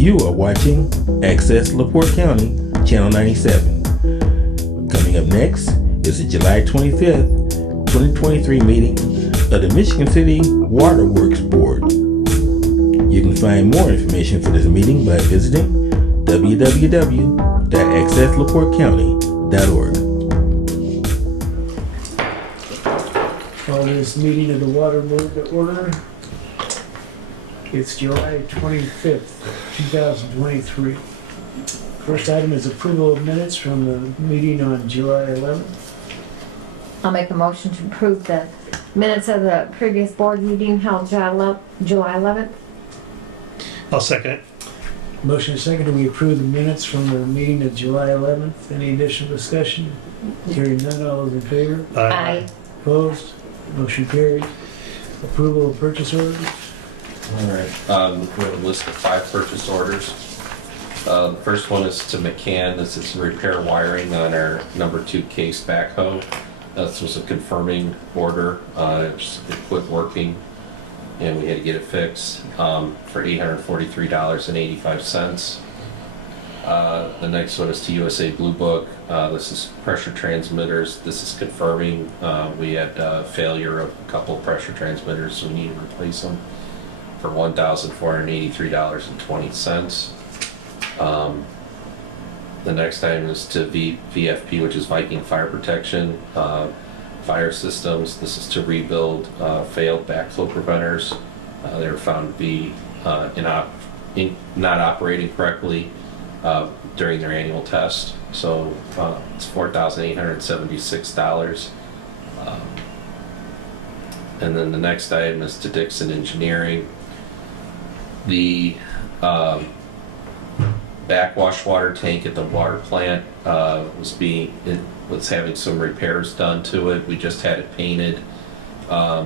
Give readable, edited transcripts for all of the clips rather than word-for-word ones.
You are watching Access LaPorte County, Channel 97. Coming up next is the July 25th, 2023 meeting of the Michigan City Water Works Board. You can find more information for this meeting by visiting www.accesslaportecounty.org. Call this meeting of the Water Board to order. It's July 25th, 2023. First item is approval of minutes from the meeting on July 11th. I'll make a motion to approve the minutes of the previous board meeting held July 11th. I'll second it. Motion is second. Do we approve the minutes from the meeting of July 11th? Any additional discussion? Hearing none, all those in favor? Aye. Opposed? Motion carries. Approval of purchase orders. All right, we have a list of 5 purchase orders. The first one is to McCann. This is repair wiring on our number 2 case backhoe. This was a confirming order. It quit working and we had to get it fixed for $843.85. The next one is to USA Blue Book. This is pressure transmitters. This is confirming we had failure of a couple of pressure transmitters, so we need to replace them for $1,483.20. The next item is to VFP, which is Viking Fire Protection Fire Systems. This is to rebuild failed backflow preventers. They were found to be not operating correctly during their annual test. So it's $4,876. And then the next item is to Dixon Engineering. The backwash water tank at the water plant was having some repairs done to it. We just had it painted a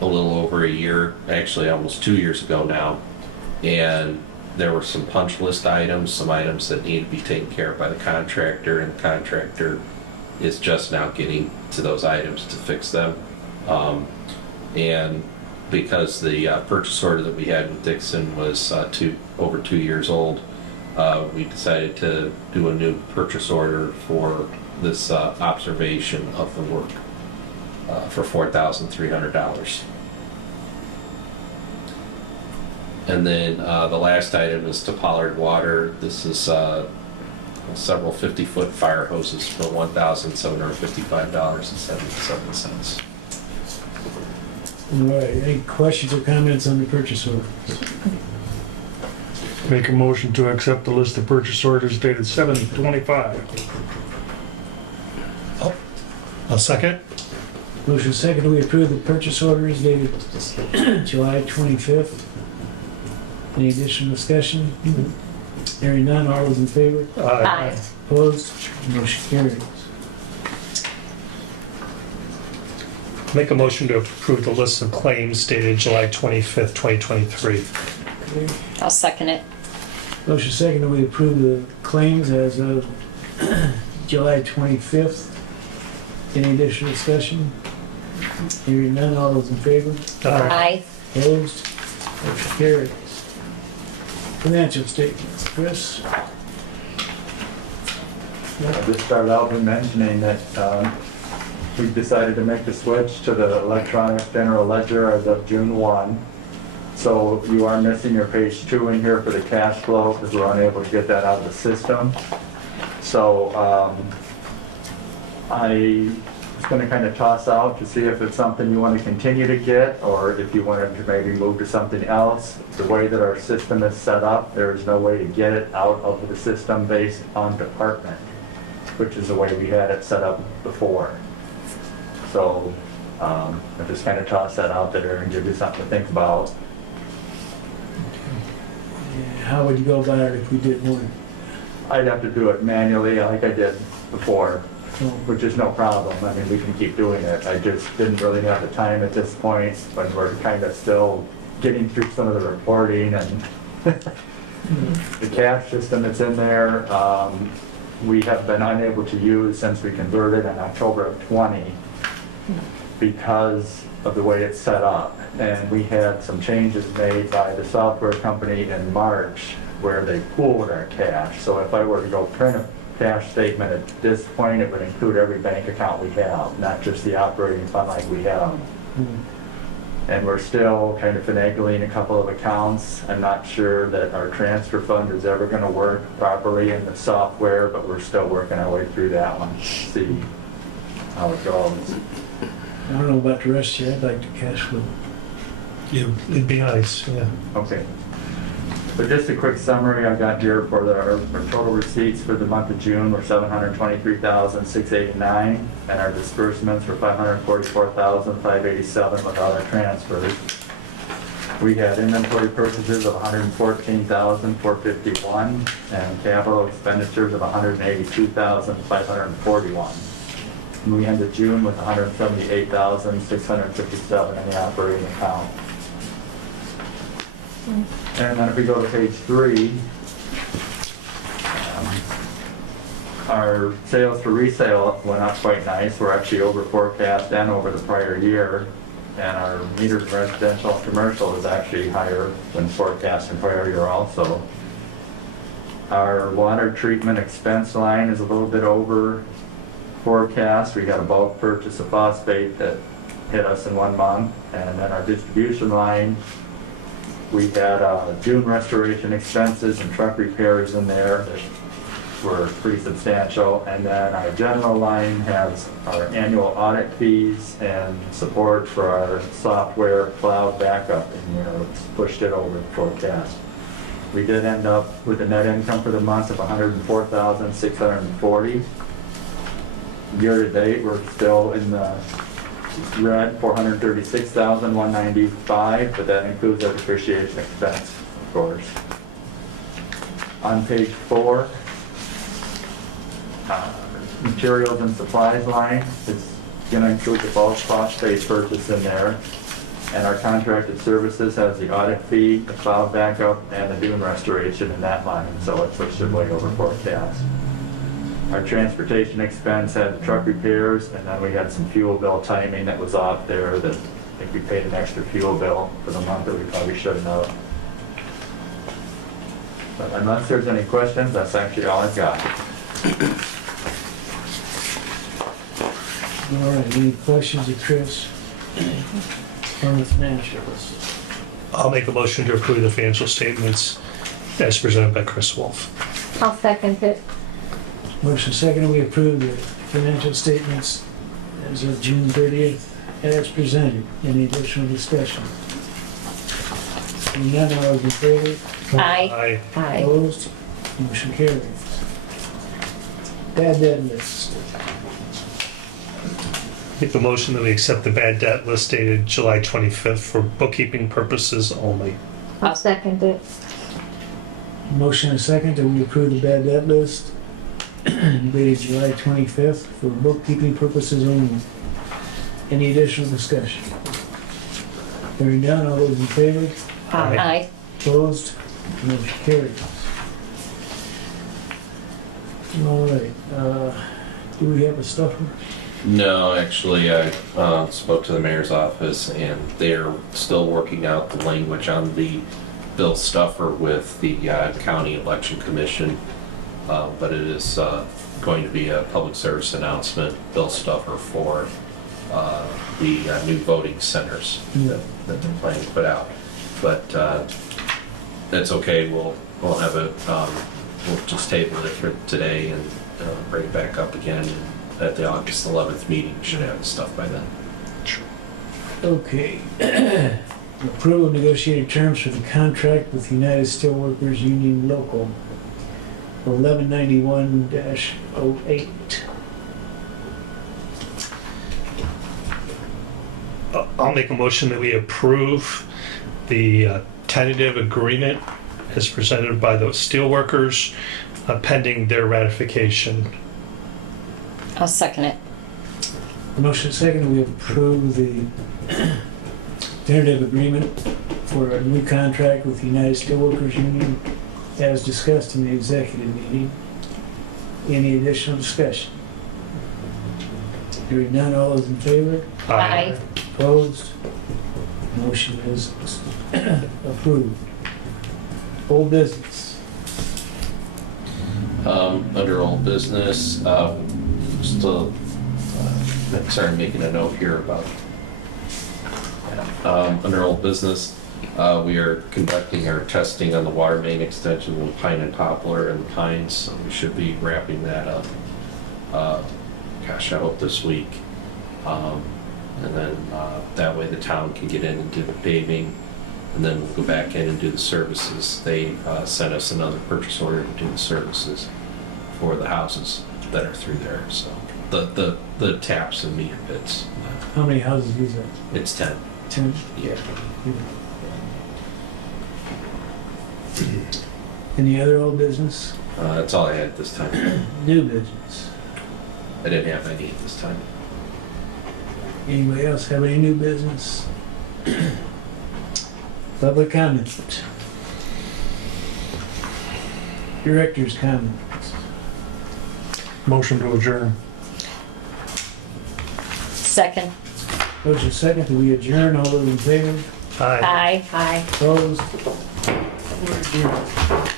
little over a year, actually almost 2 years ago now, and there were some punch list items, some items that need to be taken care of by the contractor, and the contractor is just now getting to those items to fix them. And because the purchase order that we had with Dixon was over 2 years old, we decided to do a new purchase order for this observation of the work for $4,300. And then the last item is to Pollard Water. This is several 50-foot fire hoses for $1,755.77. All right, any questions or comments on the purchase orders? Make a motion to accept the list of purchase orders dated 7/25. I'll second. Motion second, do we approve the purchase orders dated July 25th? Any additional discussion? Hearing none, all those in favor? Aye. Opposed? Motion carries. Make a motion to approve the list of claims dated July 25th, 2023. Okay. I'll second it. Motion second, do we approve the claims as of July 25th? Any additional discussion? Hearing none, all those in favor? Aye. Opposed? Motion carries. Financial statements, Chris? I'll just start out by mentioning that we've decided to make the switch to the electronic general ledger as of June 1. So you are missing your page 2 in here for the cash flow because we're unable to get that out of the system. So I was going to kind of toss out to see if it's something you want to continue to get or if you wanted to maybe move to something else. The way that our system is set up, there is no way to get it out of the system based on department, which is the way we had it set up before. So I just kind of toss that out there and give you something to think about. How would you go about it if we did one? I'd have to do it manually like I did before, which is no problem. I mean, we can keep doing it. I just didn't really have the time at this point when we're kind of still getting through some of the reporting and the cash system that's in there. We have been unable to use since we converted in October of 20 because of the way it's set up. And we had some changes made by the software company in March where they pooled our cash. So if I were to go print a cash statement at this point, it would include every bank account we have, not just the operating fund like we have. And we're still kind of finagling a couple of accounts. I'm not sure that our transfer fund is ever going to work properly in the software, but we're still working our way through that one, see how it goes. I don't know about the rest of you, I'd like to cash flow. It'd be nice, yeah. Okay. So just a quick summary I got here for our total receipts for the month of June were $723,689, and our disbursements were $544,587 without our transfers. We had inventory purchases of $114,451 and capital expenditures of $182,541. And we ended June with $178,657 in the operating account. And then if we go to page 3, our sales for resale went up quite nice. We're actually over forecast and over the prior year. And our meters in residential and commercial is actually higher than forecast and prior year also. Our water treatment expense line is a little bit over forecast. We got a bulk purchase of phosphate that hit us in 1 month. And then our distribution line, we had June restoration expenses and truck repairs in there that were pretty substantial. And then our general line has our annual audit fees and support for our software cloud backup, and it's pushed it over the forecast. We did end up with a net income for the month of $104,640. Year to date, we're still in the red, $436,195, but that includes our depreciation expense, of course. On page 4, materials and supplies line is going to include the bulk phosphate purchase in there, and our contracted services has the audit fee, the cloud backup, and the dune restoration in that line, so it pushed it way over forecast. Our transportation expense had the truck repairs, and then we had some fuel bill timing that was off there that I think we paid an extra fuel bill for the month that we probably shouldn't have. But unless there's any questions, that's actually all I've got. All right, any questions of Chris on the financials? I'll make a motion to approve the financial statements as presented by Chris Wolf. I'll second it. Motion second, we approve the financial statements as of June 30th as presented. Any additional discussion? Seeing none, all those in favor? Aye. Aye. Opposed? Motion carries. Bad debt list. Make the motion that we accept the bad debt list dated July 25th for bookkeeping purposes only. I'll second it. Motion and second that we approve the bad debt list dated July 25th for bookkeeping purposes only. Any additional discussion? Hearing none, all those in favor? Aye. Opposed? Motion carries. All right, do we have a stuffer? No, actually, I spoke to the mayor's office, and they're still working out the language on the bill stuffer with the county election commission. But it is going to be a public service announcement, bill stuffer for the new voting centers that they're planning to put out. But that's okay. We'll have it. We'll just table it for today and bring it back up again at the August 11th meeting. We should have the stuff by then. Okay. Approval of negotiated terms for the contract with United Steelworkers Union Local 1191-08. I'll make a motion that we approve the tentative agreement as presented by those steelworkers pending their ratification. I'll second it. Motion second, we approve the tentative agreement for a new contract with the United Steelworkers Union as discussed in the executive meeting. Any additional discussion? Hearing none, all those in favor? Aye. Opposed? Motion is approved. Old business. Under old business, still, sorry, I'm making a note here about, under old business, we are conducting our testing on the water main extension with Pine and Poplar and Pines, so we should be wrapping that up. Gosh, I hope this week. And then that way the town can get in and do the paving, and then we'll go back in and do the services. They sent us another purchase order to do the services for the houses that are through there, so the taps and meter pits. How many houses is that? It's 10. 10? Yeah. Any other old business? That's all I had at this time. New business? I didn't have any at this time. Anybody else have any new business? Public comment? Director's comments? Motion to adjourn. Second. Motion second, that we adjourn, all those in favor? Aye. Aye. Aye. Opposed? We're adjourned.